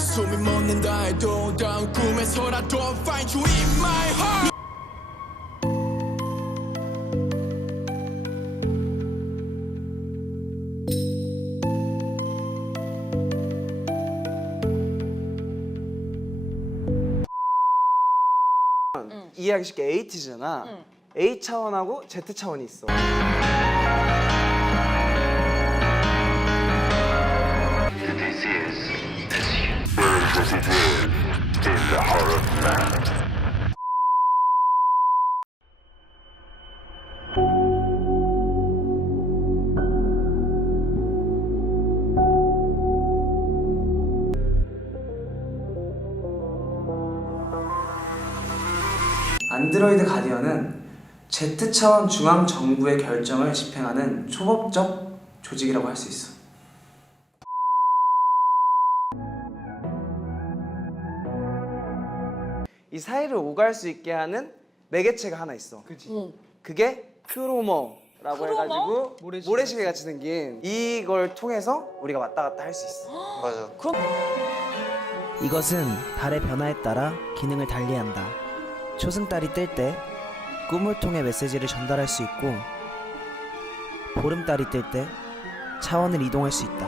내 숨이 멎는다 해도 다음 꿈에서라도 find you in my heart. 이해하기 쉽게 AT잖아. A 차원하고 Z 차원이 있어. 안드로이드 가디언은 Z차원 중앙 정부의 결정을 집행하는 초법적 조직이라고 할 수 있어. 이 사이를 오갈 수 있게 하는 매개체가 하나 있어. 그게 크로머라고 해가지고 모래시계 같이 생긴 이걸 통해서 우리가 왔다 갔다 할 수 있어. 맞아. 이것은 달의 변화에 따라 기능을 달리한다. 초승달이 뜰 때 꿈을 통해 메시지를 전달할 수 있고, 보름달이 뜰 때 차원을 이동할 수 있다.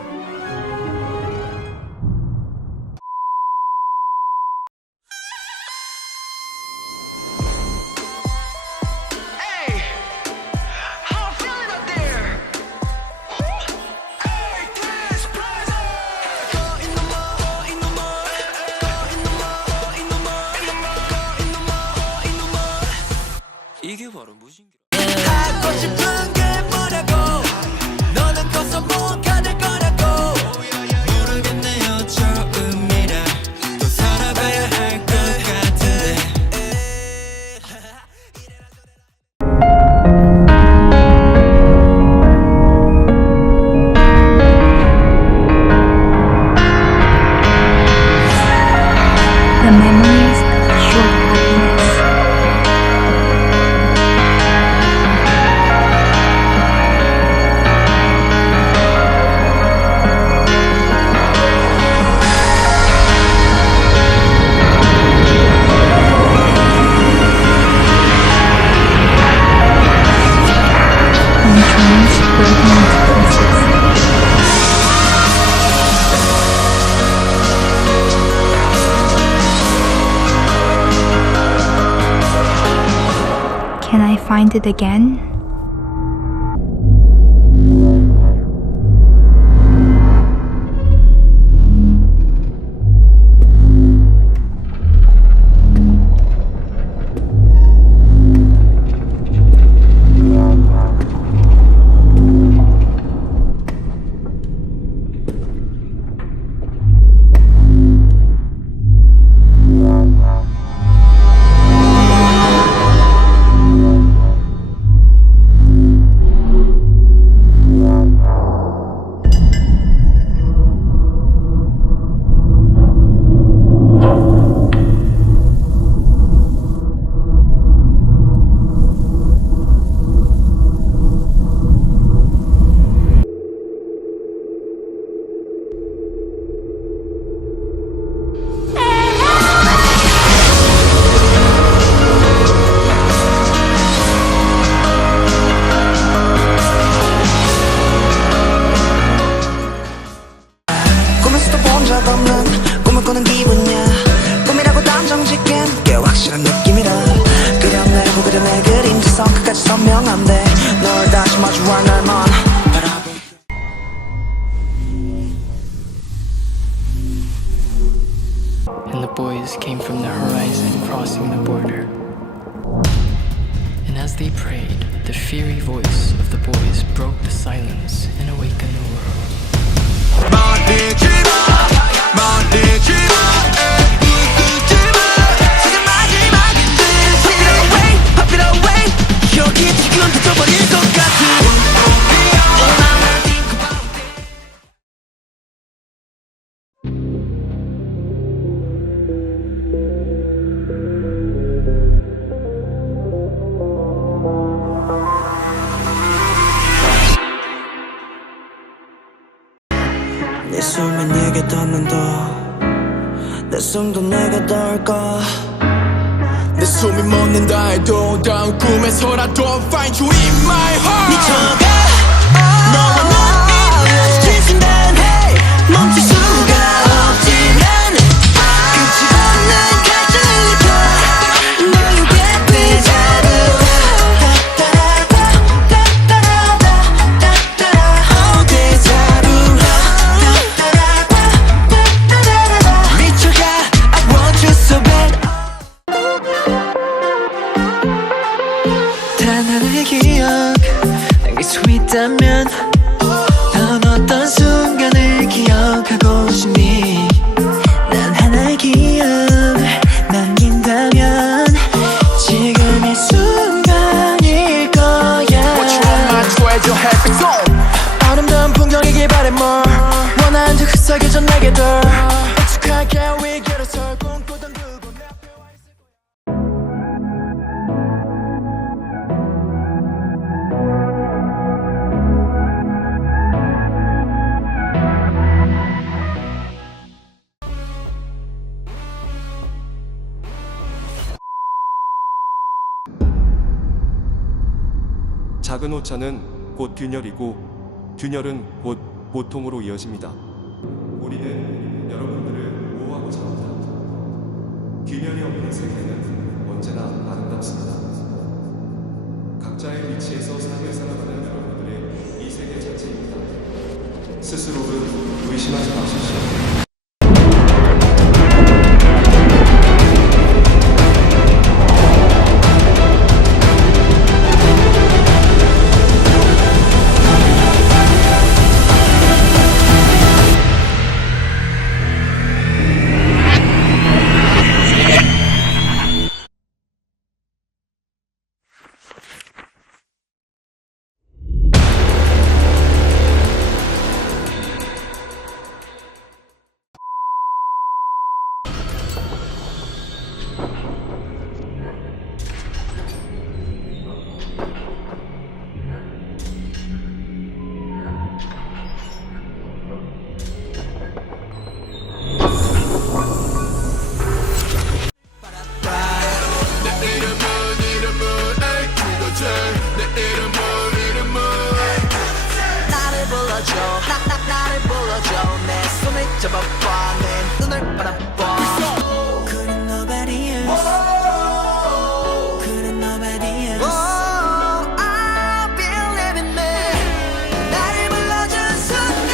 이게 바로 무신기라. 하고 싶은 게 뭐라고 너는 커서 뭐가 될 거라고 모르겠네요 처음이라 또 살아봐야 할 것 같은데 The memories of short happiness. When dreams break into pieces. Can I find it again? 꿈에서도 본 적 없는 꿈을 꾸는 기분이야. 꿈이라고 단정 짓기엔 꽤 확실한 느낌이라 그려내고 그려내 그림자선 끝까지 선명한데 널 다시 마주할 날만 바라보. And the boys came from the horizon, crossing the border. And as they prayed, the fiery voice of the boys broke the silence and awakened the world. 여기 지금 젖어버릴 것 같은 내 숨은 내게 닿는다. 내 숨도 내게 닿을까 내 숨이 멎는다 해도 다음 꿈에서라도 find you in my heart 미쳐가 너와 눈이면 스친 순간 hey, 멈출 수가 없지만 끝이 없는 갈증을 느껴 너의 곁에 자루 Oh 대자루 미쳐가 I want you so bad 단 하나의 기억 남길 수 있다면 넌 어떤 순간을 기억하고 싶니 난 하나의 기억 남긴다면 지금 이 순간일 거야 What you want my treasure happy zone 아름다운 풍경이길 바래 more 원하는 듯 흡사해져 내게 더 익숙하게 위기로서 꿈꾸던 그곳 내 앞에 와 있을 거야 작은 오차는 곧 균열이고 균열은 곧 보통으로 이어집니다. 우리는 여러분들을 보호하고자 합니다. 균열이 없는 세계는 언제나 아름답습니다. 각자의 위치에서 삶을 살아가는 여러분들의 이 세계 자체입니다. 스스로를 의심하지 마십시오. 나를 불러줘 나를 불러줘 내 손을 잡아봐 내 눈을 바라봐 Couldn't nobody else Couldn't nobody else Oh I believe in me 나를 불러준 순간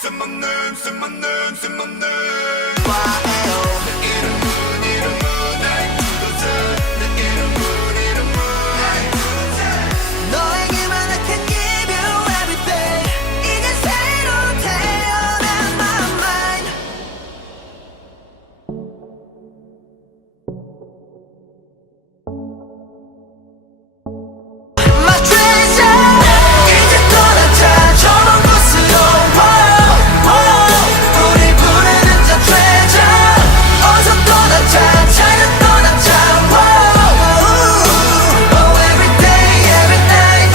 Say my name, say my name, say my name 와요 내 이름은 날 불러줘 내 이름은 너에게만 I can give you everything 이제 새로 태어난 my mind My treasure 이제 떠나자 저런 곳으로 우리 부르는 저 treasure 어서 떠나자 잘은 떠나자 Oh every day every night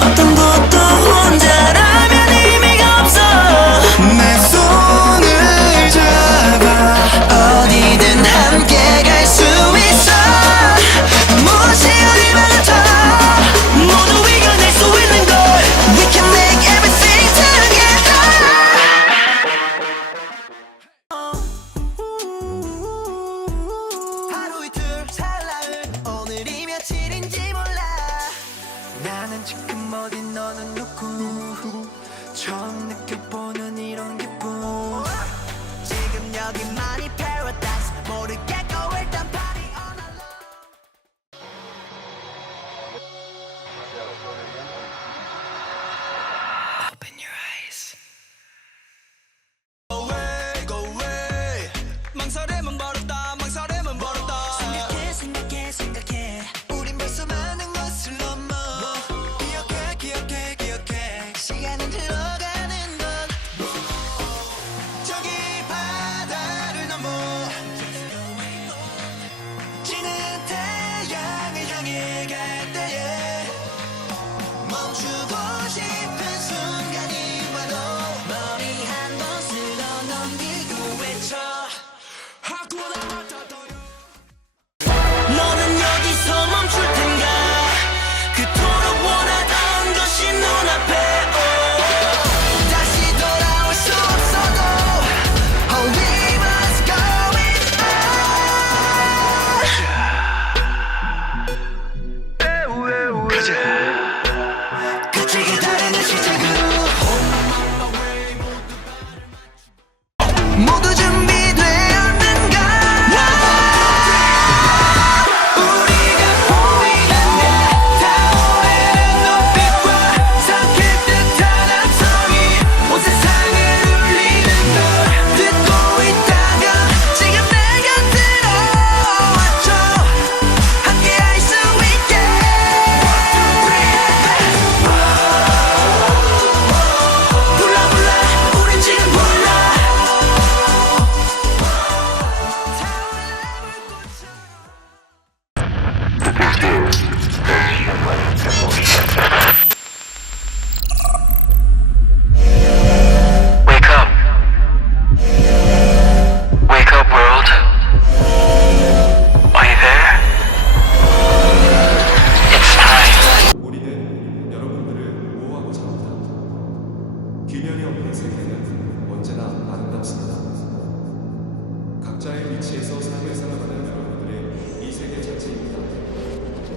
어떤 것도 혼자라면 의미가 없어 내 손을 잡아 어디든 함께 갈 수 있어 무엇이 어디 많아도 모두 이겨낼 수 있는 걸 We can make everything together 하루 이틀 찰나을 오늘이 며칠인지 몰라 나는 지금 어디 너는 누구 처음 느껴보는 이런 기분 지금 여기만이 paradise 모르겠고 일단 party on a low Open your eyes Go away, go away 망설임은 버렸다 망설임은 버렸다 생각해 우린 벌써 많은 것을 넘어 기억해 시간은 흘러가는 건 세계는 언제나 아름답습니다. 각자의 위치에서 삶을 살아가는 여러분들의 이 세계 자체입니다.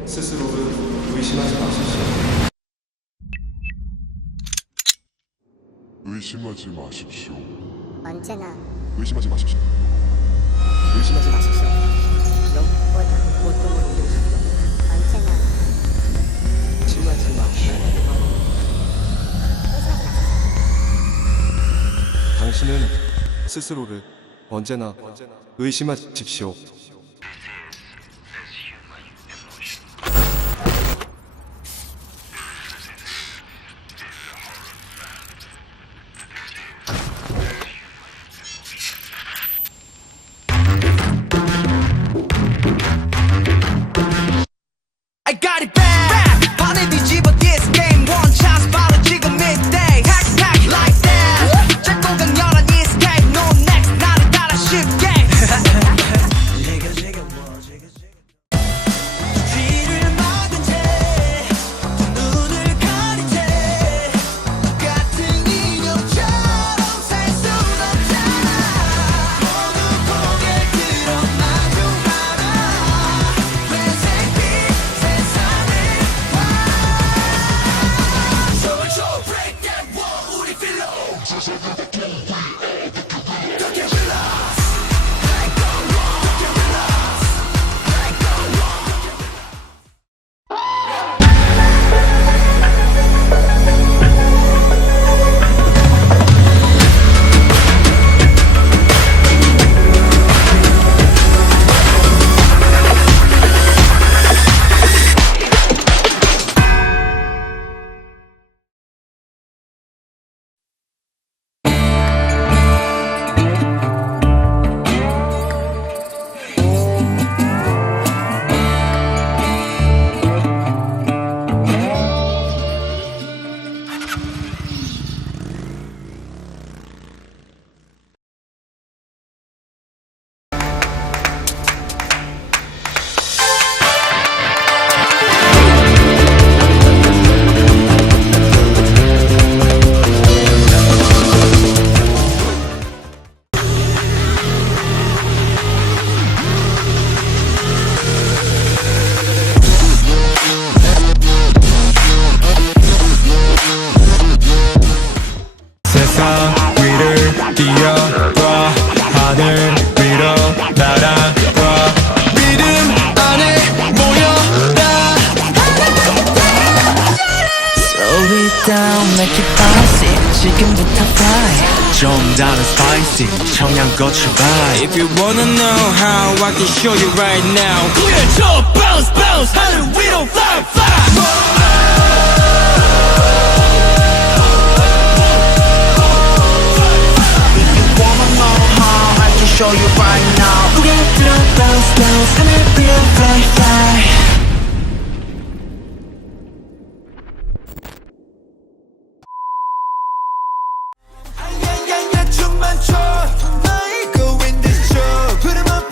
스스로를 의심하지 마십시오. 의심하지 마십시오. 언제나 의심하지 마십시오. 의심하지 마십시오. 무엇보다 고통으로 언제나 의심하지 마십시오. 당신은 스스로를 언제나 의심하십시오. I got it back. 판을 뒤집어 this game one chance 바로 지금 midday. Hack hack like that. 짧고 강렬한 escape no next 나를 따라 쉽게. 귀를 막은 채 눈을 가린 채 같은 인형처럼 살 순 없잖아. 모두 고개 들어 마주하라. 회색빛 세상을 봐. So break that wall 우리 필로. 세상 위를 뛰어봐 하늘 위로 날아가 믿음 안에 모여라. Slow it down, make it bouncy. 지금부터 fly. 좀 다른 spicy, 청양고추 vibe. If you wanna know how I can show you right now 구해줘 bounce bounce 하늘 위로 fly fly Wanna know how I can show you right now. 고개 들어 bounce bounce 하늘 위로 fly fly. 야야야 춤만 춰 나이 go in this show Put 'em up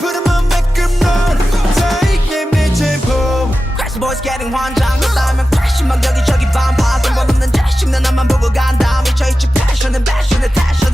make 'em run 다 이게 미친 봄 Crazy boys getting 환장 따면 패션 막 여기저기 반파 근본 없는 자식 난 나만 보고 간다 미쳐있지 passion and passion and passion